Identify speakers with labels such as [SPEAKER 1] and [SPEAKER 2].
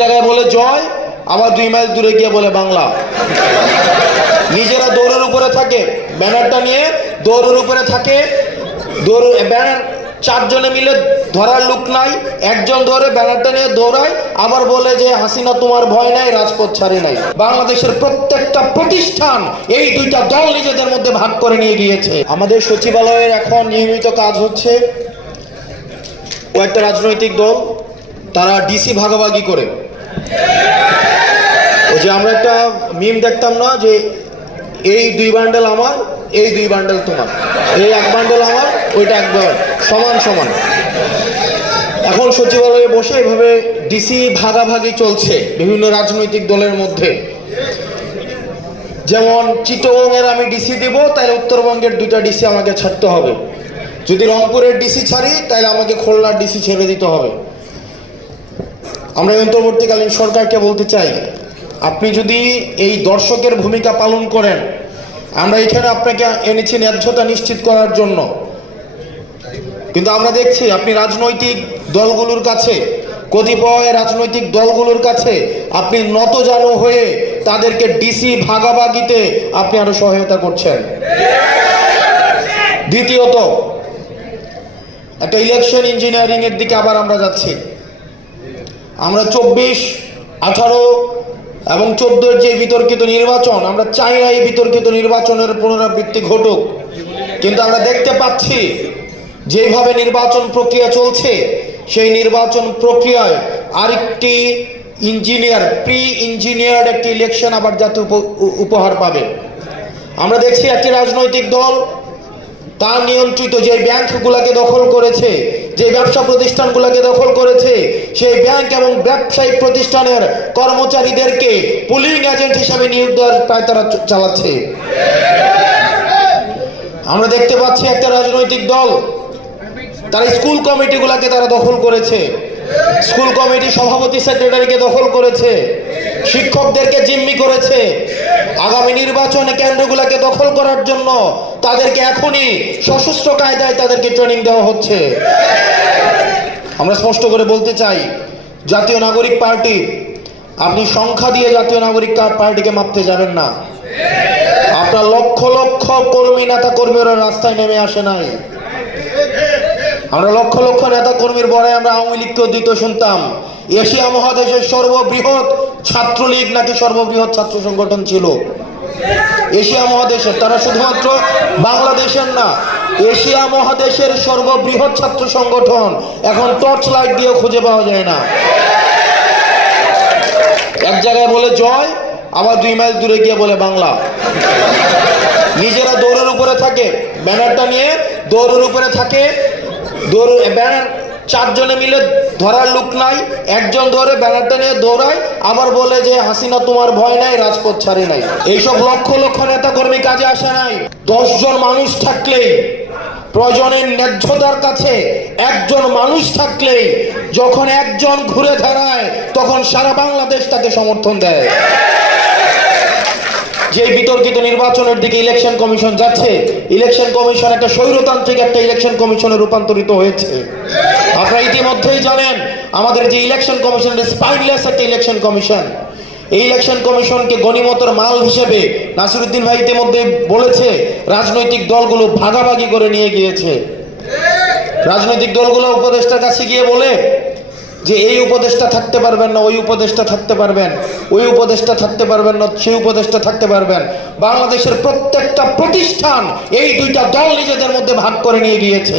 [SPEAKER 1] জায়গায় বলে জয় আবার দুই মাইল দূরে গিয়ে বলে বাংলা। নিজেরা দৌড়ের উপরে থাকে, ব্যানারটা নিয়ে দৌড়ের উপরে থাকে। দৌড়, ব্যানার চারজনে মিলে ধরার লোক নাই, একজন ধরে ব্যানারটা নিয়ে দৌড়ায়, আবার বলে যে, হাসিনা, তোমার ভয় নাই, রাজপথ ছাড়ে নাই। বাংলাদেশের প্রত্যেকটা প্রতিষ্ঠান এই দুইটা দল নিজেদের মধ্যে ভাগ করে নিয়ে গিয়েছে। আমাদের সচিবালয়ের এখন নিয়মিত কাজ হচ্ছে কয়েকটা রাজনৈতিক দল, তারা ডিসি ভাগাভাগি করে। ওই যে আমরা একটা মিম দেখতাম না যে এই দুই বান্ডেল আমার, এই দুই বান্ডেল তোমার। এই এক বান্ডেল আমার, ওইটা এক বান্ডেল সমান সমান। এখন সচিবালয়ে বসে এভাবে ডিসি ভাগাভাগি চলছে বিভিন্ন রাজনৈতিক দলের মধ্যে। যেমন চিটগংয়ের আমি ডিসি দেব তাই উত্তরবঙ্গের দুইটা ডিসি আমাকে ছাড়তে হবে। যদি রংপুরের ডিসি ছাড়ি তাহলে আমাকে খুলনার ডিসি ছেড়ে দিতে হবে। আমরা অন্তর্বর্তীকালীন সরকারকে বলতে চাই, আপনি যদি এই দর্শকের ভূমিকা পালন করেন, আমরা এখানে আপনাকে এনেছি ন্যায্যতা নিশ্চিত করার জন্য। কিন্তু আমরা দেখছি আপনি রাজনৈতিক দলগুলোর কাছে, কতিপয় রাজনৈতিক দলগুলোর কাছে আপনি নতজানু হয়ে তাদেরকে ডিসি ভাগাভাগিতে আপনি আরও সহায়তা করছেন। দ্বিতীয়ত, একটা ইলেকশন ইঞ্জিনিয়ারিং এর দিকে আবার আমরা যাচ্ছি। আমরা চব্বিশ, আঠারো এবং চোদ্দোর যে বিতর্কিত নির্বাচন, আমরা চাই না এই বিতর্কিত নির্বাচনের পুনরাবৃত্তি ঘটুক। কিন্তু আমরা দেখতে পাচ্ছি যেভাবে নির্বাচন প্রক্রিয়া চলছে, সেই নির্বাচন প্রক্রিয়ায় আরেকটি ইঞ্জিনিয়ার প্রি ইঞ্জিনিয়ার্ড একটি ইলেকশন আবার জাতীয় উপ- উপহার পাবে। আমরা দেখছি একটি রাজনৈতিক দল, তার নিয়ন্ত্রিত যে ব্যাংকগুলোকে দখল করেছে যে ব্যবসা প্রতিষ্ঠানগুলোকে দখল করেছে, সেই ব্যাংক এবং ব্যবসায়িক প্রতিষ্ঠানের কর্মচারীদেরকে পুলিং এজেন্ট হিসাবে নিয়োগ দেওয়ার প্রায় তারা চালাচ্ছে। আমরা দেখতে পাচ্ছি একটা রাজনৈতিক দল, তারা স্কুল কমিটিগুলোকে তারা দখল করেছে। স্কুল কমিটি সভাপতি সেক্রেটারিকে দখল করেছে, শিক্ষকদেরকে জিম্মি করেছে। আগামী নির্বাচনে কেন্দ্রগুলোকে দখল করার জন্য তাদেরকে এখনই সশস্ত্র কায়দায় তাদেরকে ট্রেনিং দেওয়া হচ্ছে। আমরা স্পষ্ট করে বলতে চাই, জাতীয় নাগরিক পার্টি, আপনি সংখ্যা দিয়ে জাতীয় নাগরিক পার্টিকে মাপতে যাবেন না। আপনার লক্ষ লক্ষ কর্মী, নেতা কর্মীরা রাস্তায় নেমে আসে নাই। আমরা লক্ষ লক্ষ নেতা কর্মীর বড়াই আমরা আওয়ামী লীগকেও দিতে শুনতাম। এশিয়া মহাদেশের সর্ববৃহৎ ছাত্রলীগ নাকি সর্ববৃহৎ ছাত্র সংগঠন ছিল? এশিয়া মহাদেশের, তারা শুধুমাত্র বাংলাদেশের না, এশিয়া মহাদেশের সর্ববৃহৎ ছাত্র সংগঠন এখন টর্চ লাইট দিয়ে খুঁজে পাওয়া যায় না। এক জায়গায় বলে জয়, আবার দুই মাইল দূরে গিয়ে বলে বাংলা। নিজেরা দৌড়ের উপরে থাকে, ব্যানারটা নিয়ে দৌড়ের উপরে থাকে, দৌড়, ব্যানার চারজনে মিলে ধরার লোক নাই, একজন ধরে ব্যানারটা নিয়ে দৌড়ায়, আবার বলে যে, হাসিনা, তোমার ভয় নাই, রাজপথ ছাড়ে নাই। এইসব লক্ষ লক্ষ নেতা কর্মী কাজে আসে নাই। দশজন মানুষ থাকলেই, প্রয়োজনের ন্যায্যতার কাছে একজন মানুষ থাকলেই, যখন একজন ঘুরে দাঁড়ায়, তখন সারা বাংলাদেশ তাকে সমর্থন দেয়। যে বিতর্কিত নির্বাচনের দিকে ইলেকশন কমিশন যাচ্ছে, ইলেকশন কমিশন একটা স্বৈরতান্ত্রিক একটা ইলেকশন কমিশনে রূপান্তরিত হয়েছে। আপনারা ইতিমধ্যেই জানেন, আমাদের যে ইলেকশন কমিশন স্পাইনলেস একটা ইলেকশন কমিশন। এই ইলেকশন কমিশনকে গণিমতর মাল হিসেবে নাসিরুদ্দিন ভাই ইতিমধ্যে বলেছে, রাজনৈতিক দলগুলো ভাগাভাগি করে নিয়ে গিয়েছে। রাজনৈতিক দলগুলো উপদেষ্টার কাছে গিয়ে বলে যে এই উপদেশটা থাকতে পারবেন না, ওই উপদেশটা থাকতে পারবেন, ওই উপদেশটা থাকতে পারবেন না, সেই উপদেশটা থাকতে পারবেন। বাংলাদেশের প্রত্যেকটা প্রতিষ্ঠান এই দুইটা দল নিজেদের মধ্যে ভাগ করে নিয়ে গিয়েছে।